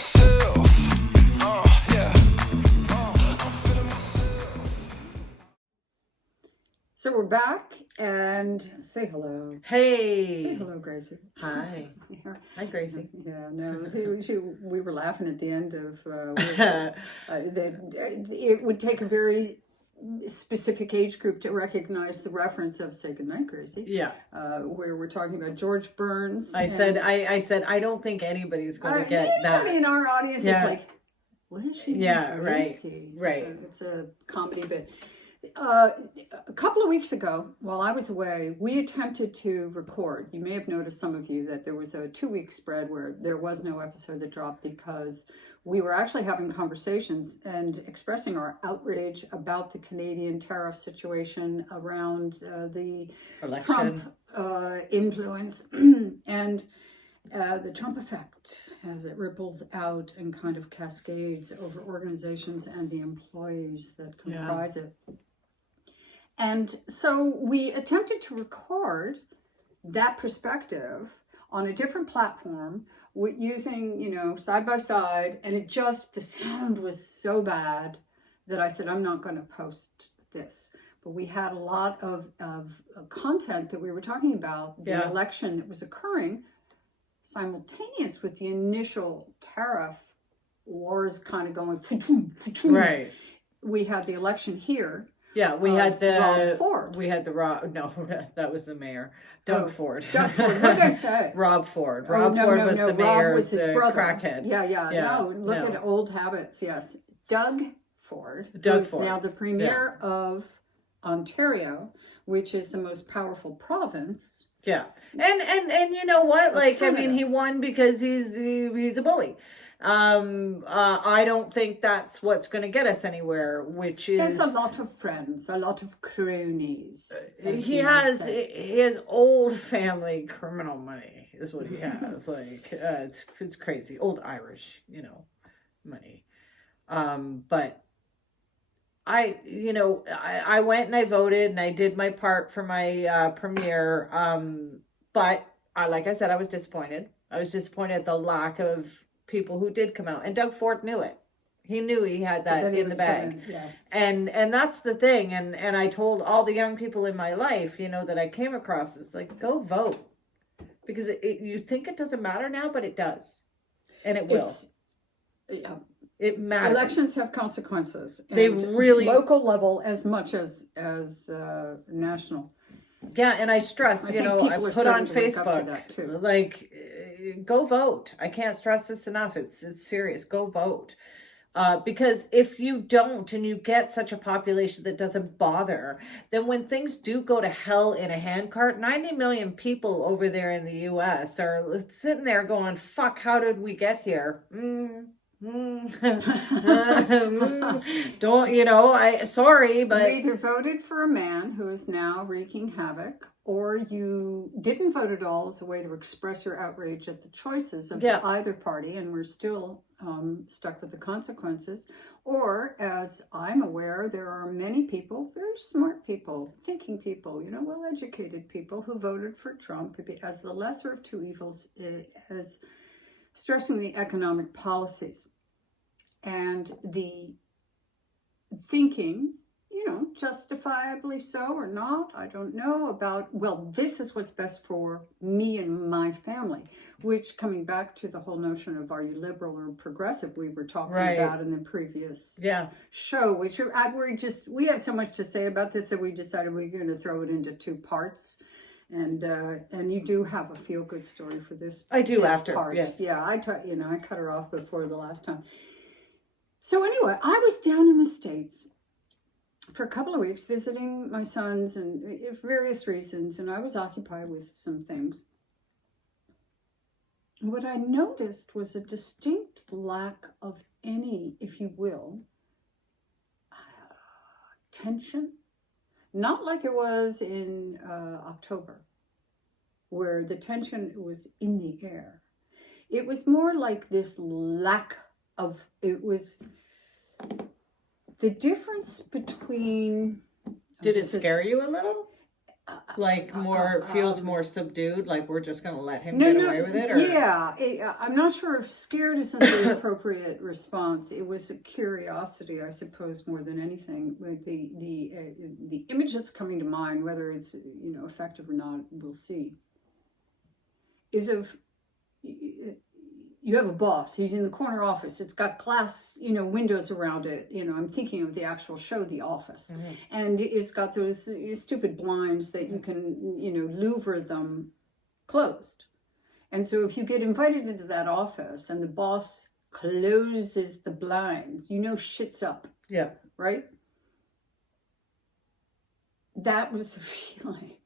myself. Yeah. I'm feeling myself. So we're back, and say hello. Hey. Say hello, Gracie. Hi. Yeah. Hi, Gracie. Yeah, no, we were laughing at the end of that it would take a very specific age group to recognize the reference of "Say Goodnight, Gracie." Yeah. Where we're talking about George Burns. I said I don't think anybody's going to get that. Anybody in our audience is like, what is she? Yeah, Gracie? right. So it's a comedy bit. A couple of weeks ago, while I was away, we attempted to record. You may have noticed, some of you, that there was a 2-week spread where there was no episode that dropped because we were actually having conversations and expressing our outrage about the Canadian tariff situation around the Election. Trump influence and the Trump effect as it ripples out and kind of cascades over organizations and the employees that comprise it. And so we attempted to record that perspective on a different platform using, side by side. And the sound was so bad that I said, I'm not going to post this. But we had a lot of content that we were talking about, the election that was occurring simultaneous with the initial tariff wars kind of going. Right. We had the election here. Yeah, we had the Rob Ford. We had the Rob. No, that was the mayor, Doug Ford. Doug Ford. What did I say? Rob Ford. Ford was the mayor. Rob was his brother. Crackhead. Yeah. No, look at old habits. Yes, Doug Ford. Who is now the premier of Ontario, which is the most powerful province. Yeah, and you know what? Like, I mean, he won because he's a bully. I don't think that's what's going to get us anywhere, which is... He has a lot of friends, a lot of cronies. He has old family criminal money, is what he has. Like, it's crazy. Old Irish, money. But I went and I voted and I did my part for my premiere. But like I said, I was disappointed. I was disappointed at the lack of people who did come out, and Doug Ford knew it. He knew he had that in the bag. And that's the thing. And I told all the young people in my life, that I came across, it's like, go vote, because you think it doesn't matter now, but it does, and it will. It matters. Elections have consequences. They really, local level as much as national. Yeah, and I stress, I put on Facebook, like, go vote. I can't stress this enough. It's serious. Go vote. Because if you don't and you get such a population that doesn't bother, then when things do go to hell in a handcart, 90 million people over there in the U.S. are sitting there going, fuck, how did we get here? Sorry, but you either voted for a man who is now wreaking havoc, or you didn't vote at all as a way to express your outrage at the choices of either party, and we're still stuck with the consequences. Or, as I'm aware, there are many people, very smart people, thinking people, well-educated people, who voted for Trump as the lesser of two evils, as stressing the economic policies and the thinking, justifiably so or not, I don't know, about, this is what's best for me and my family, which, coming back to the whole notion of are you liberal or progressive, we were talking about in the previous show, which we have so much to say about this that we decided we're going to throw it into 2 parts. And you do have a feel-good story for this. I do this after, part. yes. Yeah, I cut her off before the last time. So anyway, I was down in the States for a couple of weeks visiting my sons and for various reasons, and I was occupied with some things. What I noticed was a distinct lack of any, if you will, tension. Not like it was in October, where the tension was in the air. It was more like this lack of, it was the difference between... Did it scare you a little? Like feels more subdued, like we're just going to let him No, get no, away with it? Or? yeah. I'm not sure if scared isn't the appropriate response. It was a curiosity, I suppose, more than anything. Like the image that's coming to mind, whether it's effective or not, we'll see. Is of you have a boss. He's in the corner office. It's got glass, windows around it. I'm thinking of the actual show, The Office, and it's got those stupid blinds that you can, louver them closed. And so if you get invited into that office and the boss closes the blinds, shit's up. Yeah. Right? That was the feeling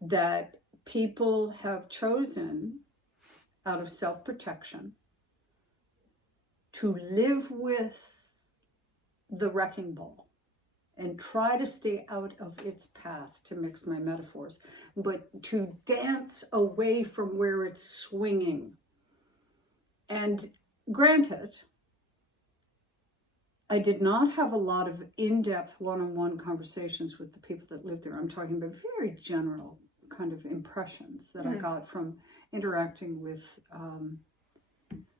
that people have chosen out of self-protection to live with the wrecking ball and try to stay out of its path, to mix my metaphors, but to dance away from where it's swinging. And granted, I did not have a lot of in-depth one-on-one conversations with the people that lived there. I'm talking about very general kind of impressions that I got from interacting with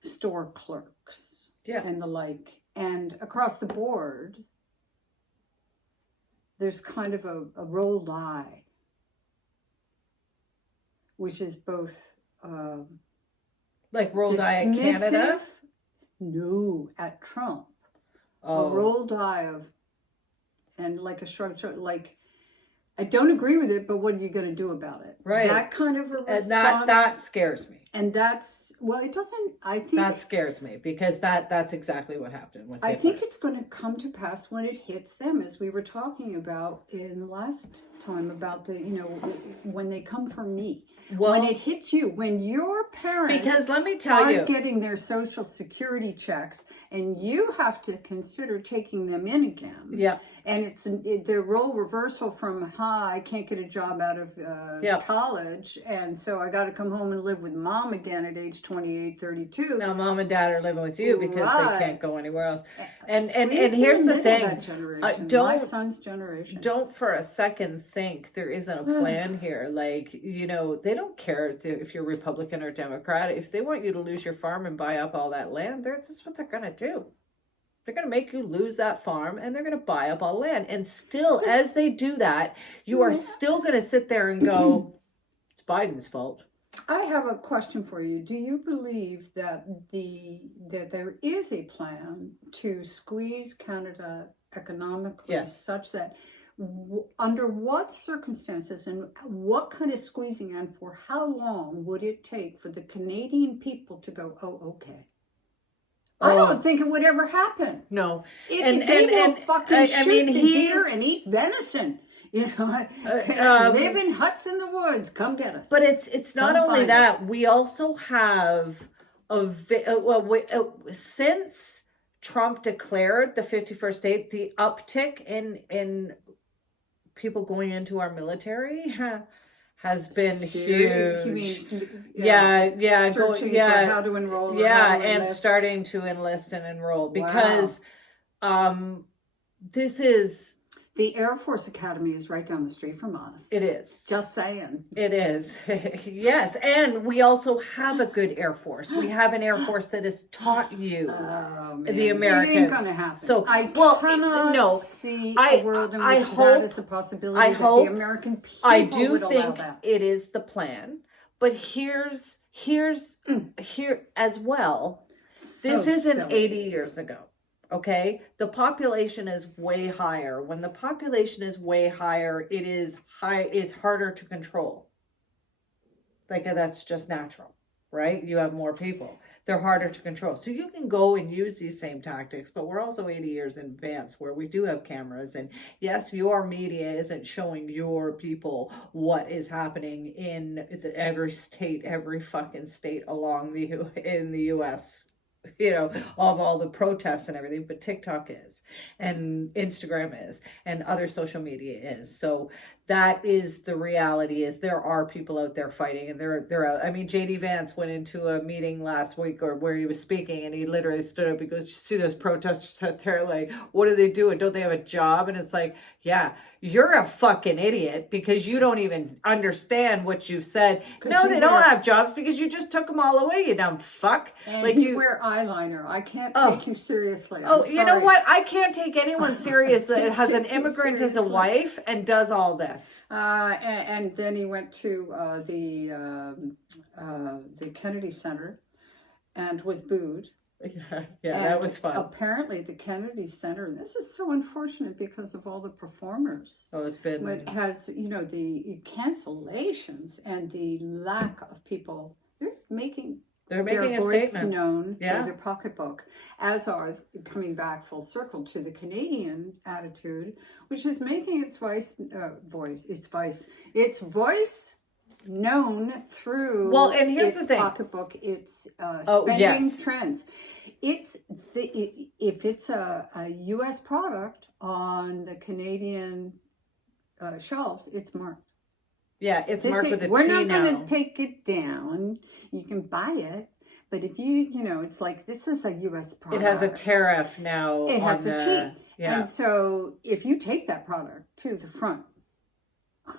store clerks and the like. And across the board, there's kind of a rolled eye, which is both like rolled eye at Canada? No, at Trump. Oh. A rolled eye of, and like a shrug, like, I don't agree with it, but what are you going to do about it? Right. That kind of a response. And that scares me. And that's, well, it doesn't, I think. That scares me because that's exactly what happened with Hitler. I think it's going to come to pass when it hits them, as we were talking about in the last time about the, when they come for me. Well, when it hits you, when your parents because let me tell you, getting their social security checks and you have to consider taking them in again. Yeah. And it's the role reversal from, I can't get a job out of college, and so I got to come home and live with mom again at age 28, 32. Now mom and dad are living with you because they can't go anywhere else. And here's the thing. My son's generation. Don't for a second think there isn't a plan here. Like, they don't care if you're Republican or Democrat. If they want you to lose your farm and buy up all that land, that's what they're going to do. They're going to make you lose that farm and they're going to buy up all land. And still, as they do that, you are still going to sit there and go, it's Biden's fault. I have a question for you. Do you believe that there is a plan to squeeze Canada economically such that under what circumstances and what kind of squeezing and for how long would it take for the Canadian people to go, okay? I don't think it would ever happen. No. They will fucking shoot the deer and eat venison. Live in huts in the woods. Come get us. But it's not only that. We also have since Trump declared the 51st state, the uptick in people going into our military has been huge. You mean, searching for how to enroll. And starting to enlist and enroll because this is. The Air Force Academy is right down the street from us. It is. Just saying. It is. Yes. And we also have a good Air Force. We have an Air Force that has taught you the Americans. It ain't going to happen. So, I cannot see a world in which that is a possibility that the American people would allow that. It is the plan. But here as well, this isn't 80 years ago. Okay, the population is way higher. When the population is way higher, it is harder to control. Like that's just natural, right? You have more people. They're harder to control. So you can go and use these same tactics, but we're also 80 years in advance where we do have cameras. And yes, your media isn't showing your people what is happening in every state, every fucking state in the U.S. of all the protests and everything, but TikTok is, and Instagram is, and other social media is. So that is the reality, is there are people out there fighting, and they're out. I mean, JD Vance went into a meeting last week, or where he was speaking, and he literally stood up, he goes, you see those protesters out there, like, what are they doing? Don't they have a job? And it's like, yeah, you're a fucking idiot because you don't even understand what you've said. No, they don't have jobs because you just took them all away, you dumb fuck. And like you wear eyeliner. I can't take you seriously. You know what? I can't take anyone serious that has an immigrant as a wife and does all this. And then he went to the Kennedy Center and was booed. Yeah, that was fun. Apparently, the Kennedy Center, this is so unfortunate because of all the performers. Oh, it's been. But has, the cancellations and the lack of people, they're making their a voice statement known through their pocketbook, as are coming back full circle to the Canadian attitude, which is making its voice known through and here's its the thing. pocketbook, its spending trends. If it's a U.S. product on the Canadian shelves, it's marked. Yeah, it's marked with a T now. We're not going to take it down. You can buy it, but if it's like, this is a U.S. product. It has a tariff now. It has a T. Yeah. And so if you take that product to the front,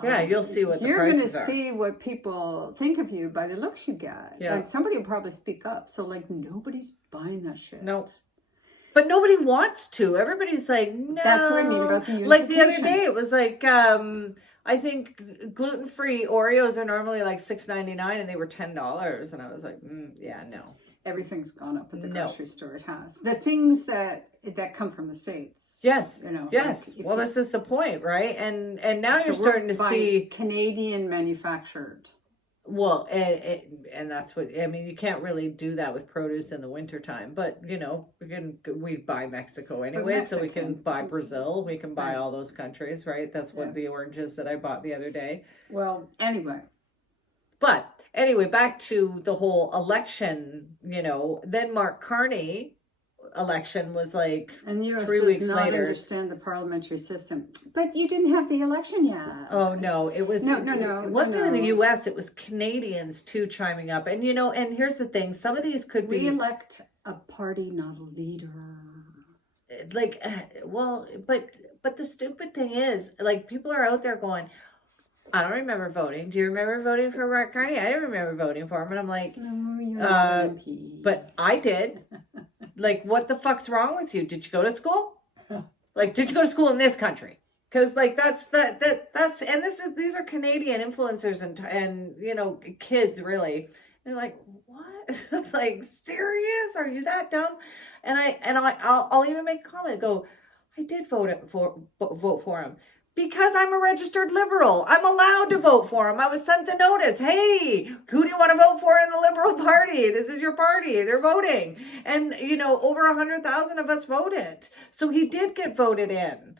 you'll see what the you're prices going to see what people think of you by the looks you get. Yeah. And somebody will probably speak up. So, like, nobody's buying that shit. No. But nobody wants to. Everybody's like, no. That's what I mean about the unification. Like the other day, it was like, I think gluten-free Oreos are normally like $6.99, and they were $10. And I was like, yeah, no. Everything's gone up at the grocery store. It has. The things that come from the States. Yes. Yes. Like, well, this is the point, right? And now you're starting to see Canadian manufactured. Well, and that's what, I mean, you can't really do that with produce in the wintertime, but we buy Mexico anyway, so we can buy Brazil, we can buy all those countries, right? That's what the oranges that I bought the other day. Well, anyway. But anyway, back to the whole election, then Mark Carney election was like and the US 3 does weeks not later. Understand the parliamentary system, but you didn't have the election yet. Oh no, it was no. It wasn't even the U.S. It was Canadians too chiming up, and and here's the thing: some of these could be re-elect a party, not a leader. Like, but the stupid thing is, like, people are out there going, I don't remember voting. Do you remember voting for Mark Carney? I didn't remember voting for him. And I'm like, no, you're not an MP. But I did. Like, what the fuck's wrong with you? Did you go to school? Like, did you go to school in this country? Because, like, that's and these are Canadian influencers and kids, really. And they're like, what? Like, serious? Are you that dumb? And I'll even make a comment, go, I did vote for him. Because I'm a registered liberal. I'm allowed to vote for him. I was sent the notice. Hey, who do you want to vote for in the Liberal Party? This is your party. They're voting. And, over 100,000 of us voted. So he did get voted in,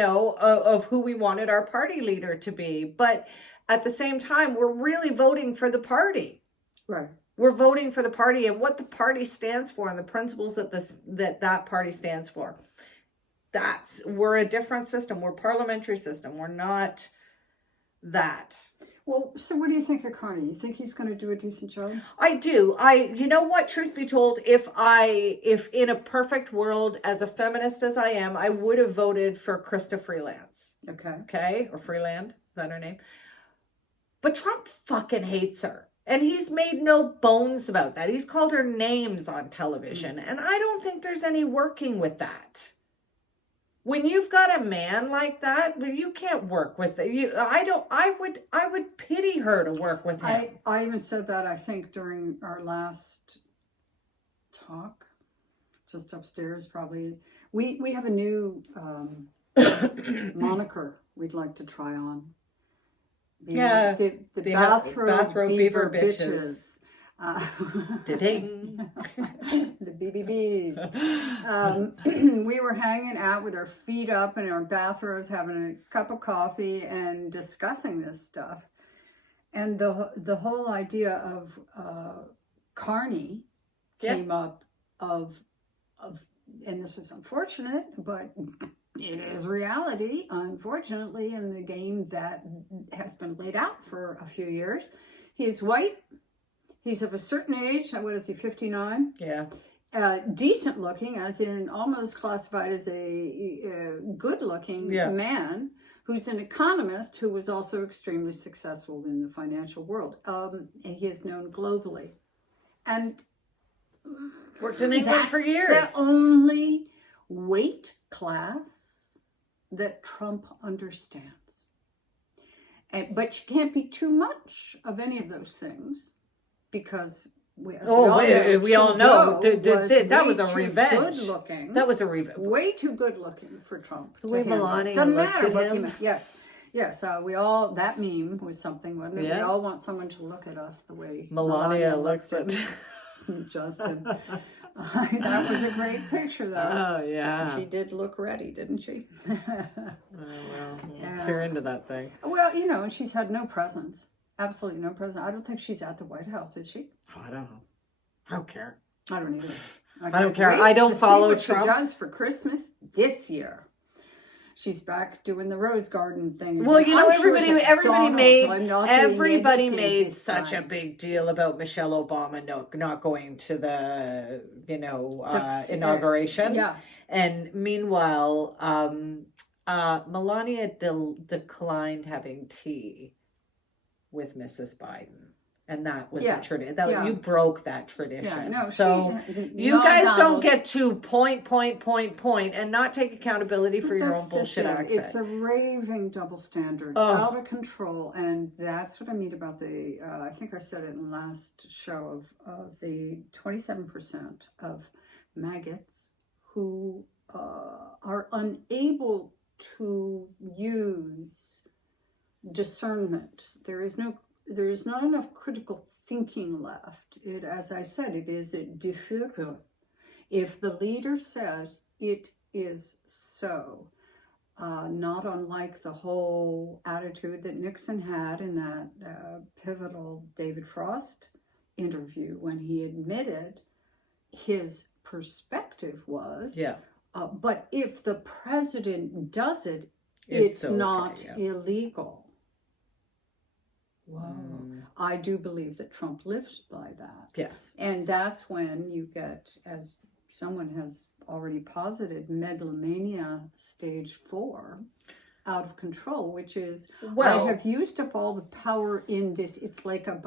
of who we wanted our party leader to be. But at the same time, we're really voting for the party. Right. We're voting for the party and what the party stands for and the principles that party stands for. We're a different system. We're a parliamentary system. We're not that. Well, so what do you think of Carney? You think he's going to do a decent job? I do. You know what, truth be told, if in a perfect world, as a feminist as I am, I would have voted for Krista Freelance. Okay? Or Freeland, is that her name? But Trump fucking hates her. And he's made no bones about that. He's called her names on television. And I don't think there's any working with that. When you've got a man like that, you can't work with it. I would pity her to work with him. I even said that, I think, during our last talk, just upstairs probably. We have a new moniker we'd like to try on. The bathrobe beaver bitches. Ding. The BBBs. We were hanging out with our feet up in our bathrobes, having a cup of coffee and discussing this stuff. And the whole idea of Carney came up of, and this is unfortunate, but it is reality, unfortunately, in the game that has been laid out for a few years. He is white. He's of a certain age. What is he, 59? Yeah. Decent looking, as in almost classified as a good looking man who's an economist who was also extremely successful in the financial world. He is known globally. And worked in England for years. That's the only weight class that Trump understands. But you can't be too much of any of those things because we all know that was a revenge. Good looking. That was a revenge. Way too good looking for Trump. The way Melania doesn't looked matter at what him. Yes. We all, that meme was something, wasn't it? Yeah. We all want someone to look at us the way Melania looks at Justin. That was a great picture, though. Oh, yeah. She did look ready, didn't she? If you're into that thing. Well, you know, she's had no presence. Absolutely no presence. I don't think she's at the White House, is she? Oh, I don't know. I don't care. I don't either. I don't care. I don't follow Trump. Trump. She does for Christmas this year. She's back doing the Rose Garden thing. Well, you know, everybody Everybody made such a big deal about Michelle Obama not going to the inauguration. Yeah. And meanwhile, Melania declined having tea with Mrs. Biden. And that was a tradition. You broke that tradition. Yeah, no, so you guys don't get to point, and not take accountability for your own bullshit accent. It's a raving double standard, out of control, and that's what I mean about the. I think I said it in the last show of the 27% of maggots who are unable to use discernment. There is not enough critical thinking left. As I said, it is difficult. If the leader says it is so, not unlike the whole attitude that Nixon had in that pivotal David Frost interview when he admitted his perspective was, but if the president does it, it's okay, not illegal. Wow. I do believe that Trump lives by that. Yes. And that's when you get, as someone has already posited, megalomania stage 4, out of control, which is, I have used up all the power in this. It's like a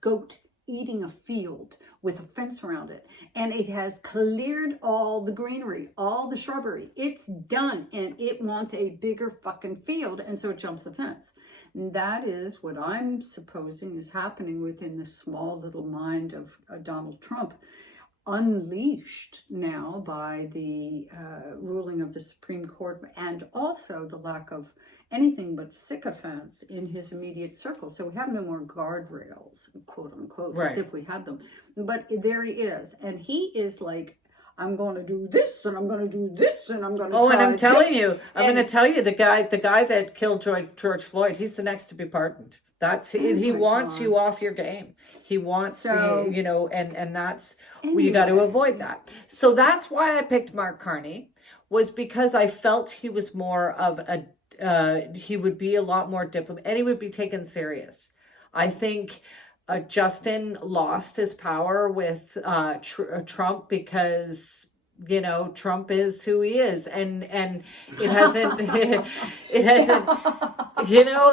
goat eating a field with a fence around it, and it has cleared all the greenery, all the shrubbery. It's done, and it wants a bigger fucking field, and so it jumps the fence. And that is what I'm supposing is happening within the small little mind of Donald Trump, unleashed now by the ruling of the Supreme Court, and also the lack of anything but sycophants in his immediate circle. So we have no more guardrails, quote unquote, as if we had them. But there he is. And he is like, I'm going to do this, and I'm going to do this, and I'm going to try and I'm telling this. you, I'm going to tell you, the guy that killed George Floyd, he's the next to be pardoned. He wants you off your game. He wants and that's you got to avoid that. So that's why I picked Mark Carney, was because I felt he was more of he would be a lot more diplomatic, and he would be taken serious. I think Justin lost his power with Trump because Trump is who he is, and it hasn't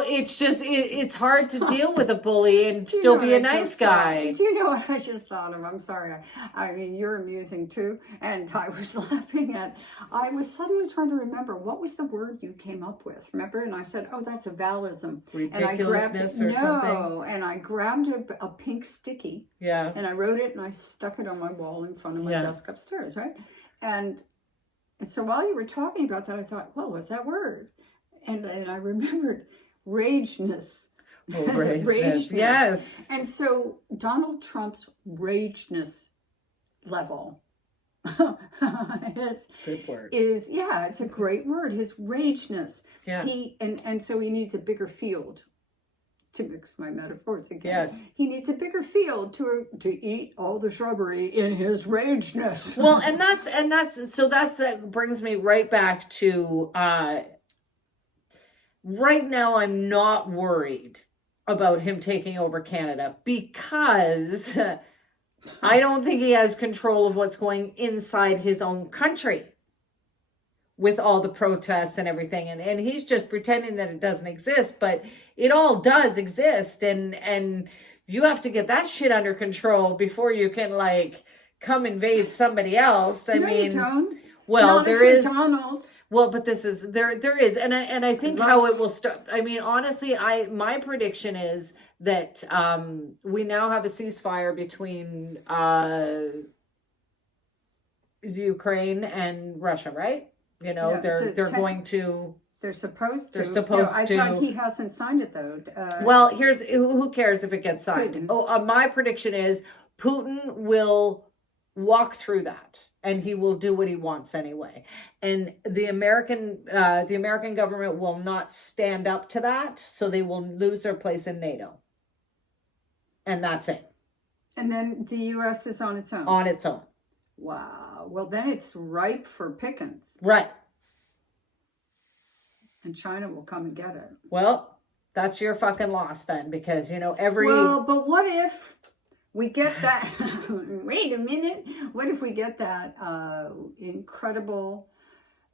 it's just it's hard to deal with a bully and still be a nice guy. Do you know what I just thought of? I'm sorry. I mean, you're amusing too, and I was laughing at. I was suddenly trying to remember what was the word you came up with. Remember? And I said, "Oh, that's a valism." Ridiculousness or something. And I grabbed a pink sticky. Yeah. And I wrote it and I stuck it on my wall in front of my desk upstairs. Right. And so while you were talking about that, I thought, what was that word? And I remembered rageness. Oh, rageness. Yes. And so Donald Trump's rageness level good word. It's a great word. His rageness. Yeah. And so he needs a bigger field to mix my metaphors again. Yes. He needs a bigger field to eat all the shrubbery in his rageness. Well, and that brings me right back to right now I'm not worried about him taking over Canada because I don't think he has control of what's going inside his own country with all the protests and everything. And he's just pretending that it doesn't exist, but it all does exist. And you have to get that shit under control before you can like come invade somebody else. I mean, you don't. well, Not there if you're is Donald. well, but this is there is and I think love how it. it will start. I mean, honestly, my prediction is that we now have a ceasefire between Ukraine and Russia, right? You know, Yeah, they're going to. They're supposed to. They're supposed I to. thought he hasn't signed it though. Well, here's who cares if it gets signed. Putin. Oh, my prediction is Putin will walk through that, and he will do what he wants anyway. And the American government will not stand up to that, so they will lose their place in NATO. And that's it. And then the U.S. is on its own. On its own. Wow. Well, then it's ripe for pickings. Right. And China will come and get it. Well, that's your fucking loss then, because, you know, every... Well, but what if we get that... Wait a minute. What if we get that incredible...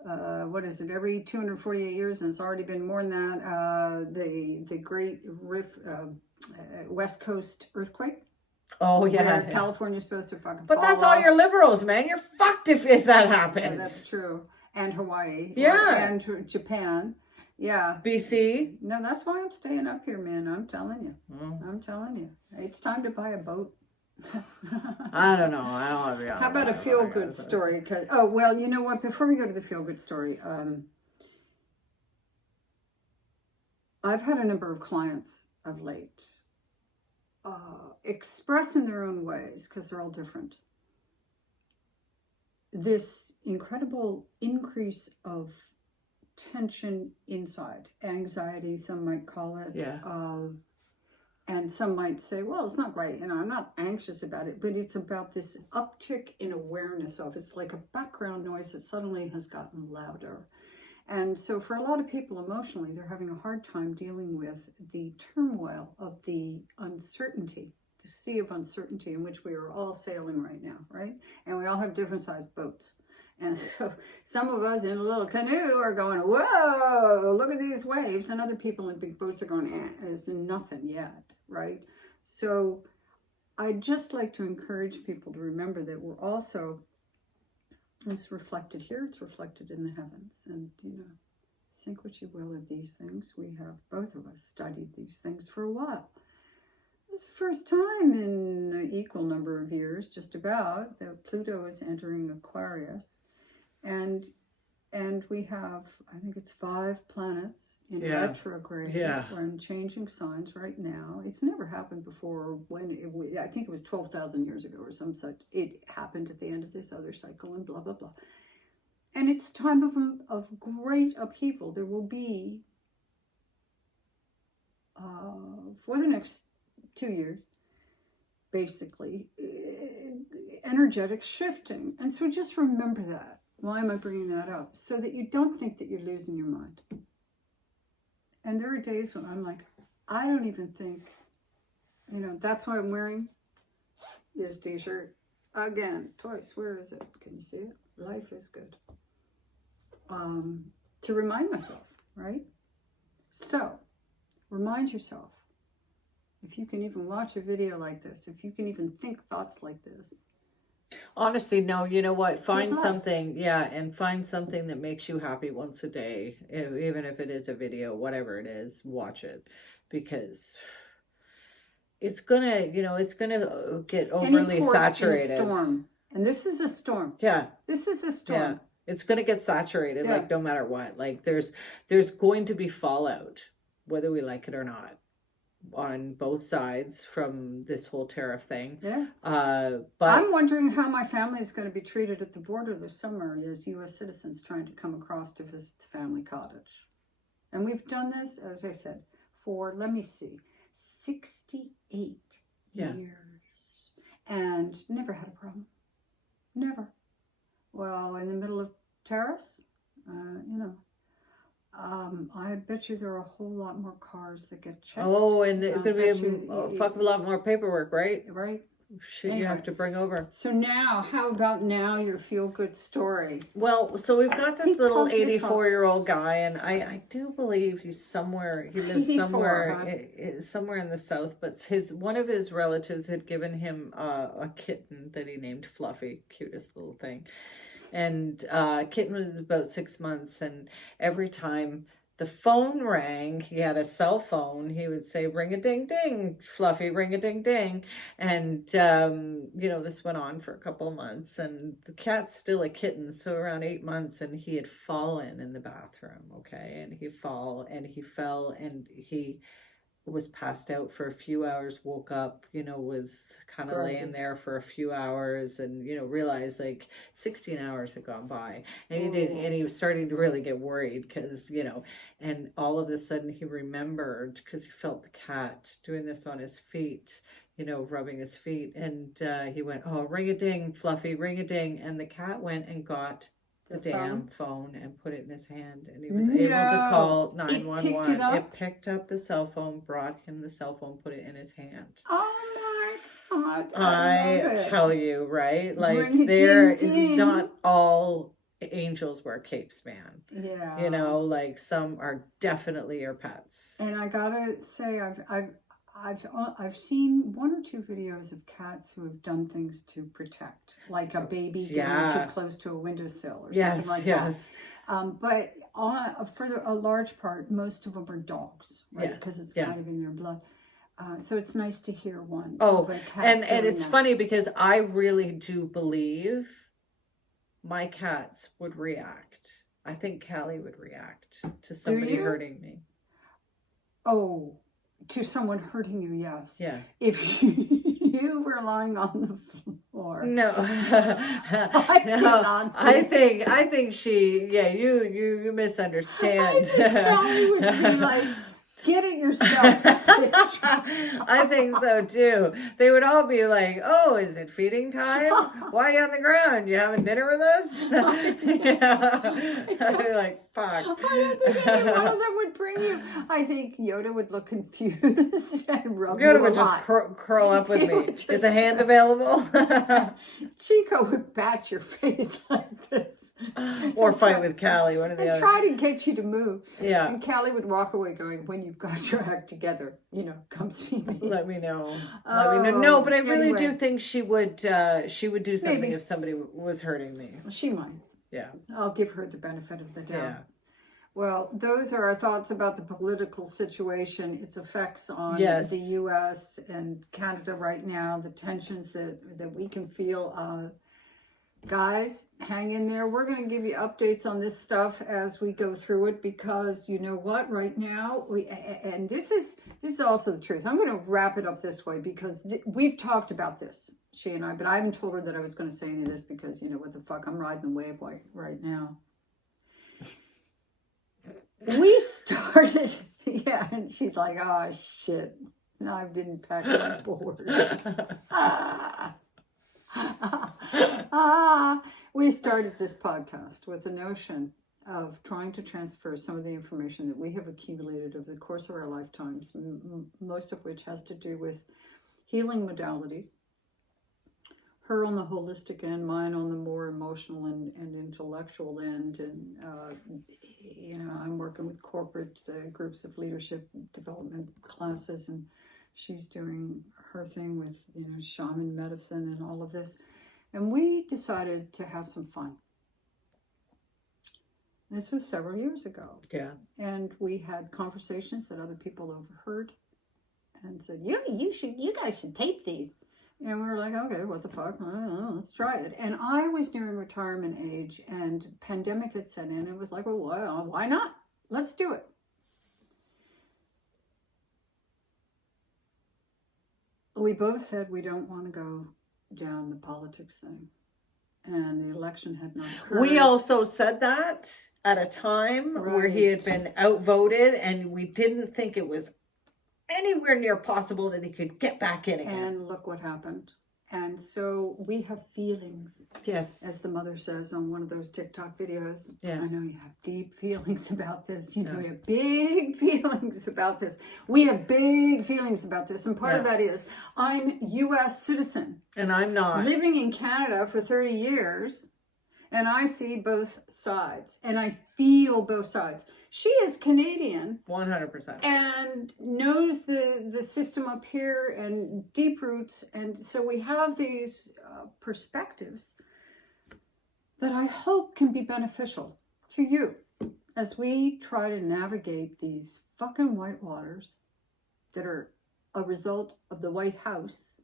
what is it? Every 248 years, and it's already been more than that, the Great West Coast earthquake? Oh, yeah. California's supposed to fucking But fall that's off. all your liberals, man. You're fucked if that happens. Yeah, that's true. And Hawaii. Yeah. And Japan. Yeah. BC. No, that's why I'm staying up here, man. I'm telling you. I'm telling you. It's time to buy a boat. I don't know. I don't have. How about a feel-good story? Oh, well, you know what? Before we go to the feel-good story, I've had a number of clients of late express in their own ways, because they're all different, this incredible increase of tension inside, anxiety, some might call it. Yeah. And some might say, well, it's not right, I'm not anxious about it, but it's about this uptick in awareness of, it's like a background noise that suddenly has gotten louder. And so for a lot of people emotionally, they're having a hard time dealing with the turmoil of the uncertainty, the sea of uncertainty in which we are all sailing right now, right? And we all have different sized boats. And so some of us in a little canoe are going, whoa, look at these waves. And other people in big boats are going, it's nothing yet, right? So I'd just like to encourage people to remember that we're also, it's reflected here, it's reflected in the heavens. And, think what you will of these things. We have, both of us, studied these things for a while. This is the first time in an equal number of years, just about, that Pluto is entering Aquarius. And we have, I think it's 5 planets in retrograde. Yeah. We're in changing signs right now. It's never happened before. I think it was 12,000 years ago or some such. It happened at the end of this other cycle and blah, blah, blah. And it's time of great upheaval. There will be, for the next 2 years, basically, energetic shifting. And so just remember that. Why am I bringing that up? So that you don't think that you're losing your mind. And there are days when I'm like, I don't even think, that's what I'm wearing, this t-shirt. Again, twice. Where is it? Can you see it? Life is good. To remind myself, right? So, remind yourself. If you can even watch a video like this, if you can even think thoughts like this. Honestly, no, you know what? Find blessed. something, and find something that makes you happy once a day. Even if it is a video, whatever it is, watch it. Because it's gonna get overly saturated. In a storm. And this is a storm. Yeah. This is a storm. Yeah. It's gonna get saturated, Yeah. like no matter what. Like there's going to be fallout, whether we like it or not, on both sides from this whole tariff thing. Yeah. But I'm wondering how my family is going to be treated at the border this summer as U.S. citizens trying to come across to visit the family cottage. And we've done this, as I said, for, let me see, 68 Yeah. years. And never had a problem. Never. Well, in the middle of tariffs, I bet you there are a whole lot more cars that get checked. Oh, and it's going bet to be a fuck of a lot more paperwork, right? Right. Shit, you have to bring over. So now, how about now your feel-good story? Well, so we've got this Think little positive 84-year-old thoughts. guy, and I do believe he's somewhere. He lives 84, somewhere, somewhere in the south. But one of his relatives had given him a kitten that he named Fluffy, cutest little thing. And kitten was about 6 months, and every time the phone rang, he had a cell phone, he would say, ring a ding ding, Fluffy, ring a ding ding. And, this went on for a couple of months, and the cat's still a kitten, so around 8 months, and he had fallen in the bathroom, okay? And he fell, and he was passed out for a few hours, woke up, was kind of laying there for a few hours, and realized like 16 hours had gone by, and he was starting to really get worried because and all of a sudden he remembered, because he felt the cat doing this on his feet, rubbing his feet, and he went, oh, ring a ding, Fluffy, ring a ding, and the cat went and got the damn phone and put it in his hand, and he was able to call 911. It picked up the cell phone, brought him the cell phone, put it in his hand. Oh my God! I tell you, right? Like, they're not all angels wear capes, man. Yeah. Like some are definitely your pets. And I gotta say, I've seen 1 or 2 videos of cats who have done things to protect, like a baby getting too close to a windowsill or something like that. But for a large part, most of them are dogs, right? Because it's kind of in their blood. So it's nice to hear one. Oh, of a cat and it's that. funny because I really do believe my cats would react. I think Callie would reakt to somebody hurting me. Oh. To someone hurting you, yes. Yeah. If you were lying on the floor. No. I think she, you misunderstand. I think Callie would be like, get it yourself, bitch. I think so too. They would all be like, oh, is it feeding time? Why are you on the ground? You having dinner with us? I'd be like, fuck. I don't think any one of them would bring you. I think Yoda would look confused and rub you a lot. Yoda would just curl up with me. Is a hand available? Chico would bat your face like this. Or fight with Callie, one of the other. Try to get you to move. Yeah. And Callie would walk away going, when you've got your act together, come see me. Let me know. Let me know. No, but I really do think she would do something. Maybe. If somebody was hurting me. She might. Yeah. I'll give her the benefit of the doubt. Yeah. Well, those are our thoughts about the political situation, its effects on the U.S. and Canada right now, the tensions that we can feel. Guys, hang in there. We're going to give you updates on this stuff as we go through it, because you know what, right now, and this is also the truth. I'm going to wrap it up this way, because we've talked about this, she and I, but I haven't told her that I was going to say any of this, because what the fuck, I'm riding the wave right now. We started, and she's like, oh shit, no, I didn't pack my board. We started this podcast with the notion of trying to transfer some of the information that we have accumulated over the course of our lifetimes, most of which has to do with healing modalities. Her on the holistic end, mine on the more emotional and intellectual end. And, I'm working with corporate groups of leadership development classes, and she's doing her thing with, shaman medicine and all of this. And we decided to have some fun. This was several years ago. Yeah. And we had conversations that other people overheard and said, you guys should tape these. And we were like, okay, what the fuck? I don't know, let's try it. And I was nearing retirement age, and pandemic had set in. It was like, well, why not? Let's do it. We both said we don't want to go down the politics thing. And the election had not occurred. We also said that at a time where he had been outvoted, and we didn't think it was anywhere near possible that he could get back in again. And look what happened. And so we have feelings, Yes. as the mother says on one of those TikTok videos. Yeah. I know you have deep feelings about this. You know, you have big feelings about this. We have big feelings about this. And part of that is I'm U.S. citizen. And I'm not. Living in Canada for 30 years. And I see both sides. And I feel both sides. She is Canadian. 100%. And knows the system up here and deep roots. And so we have these perspectives that I hope can be beneficial to you as we try to navigate these fucking white waters that are a result of the White House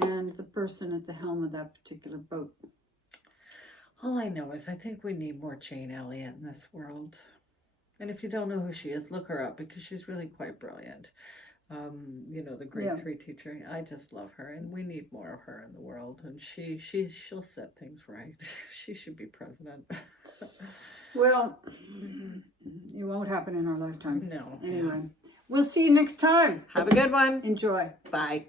and the person at the helm of that particular boat. All I know is I think we need more Jane Elliott in this world. And if you don't know who she is, look her up because she's really quite brilliant. You know, the grade 3 teacher. I just love her, and we need more of her in the world. And she'll set things right. She should be president. Well, it won't happen in our lifetime. No. Anyway, we'll see you next time. Have a good one. Enjoy. Bye.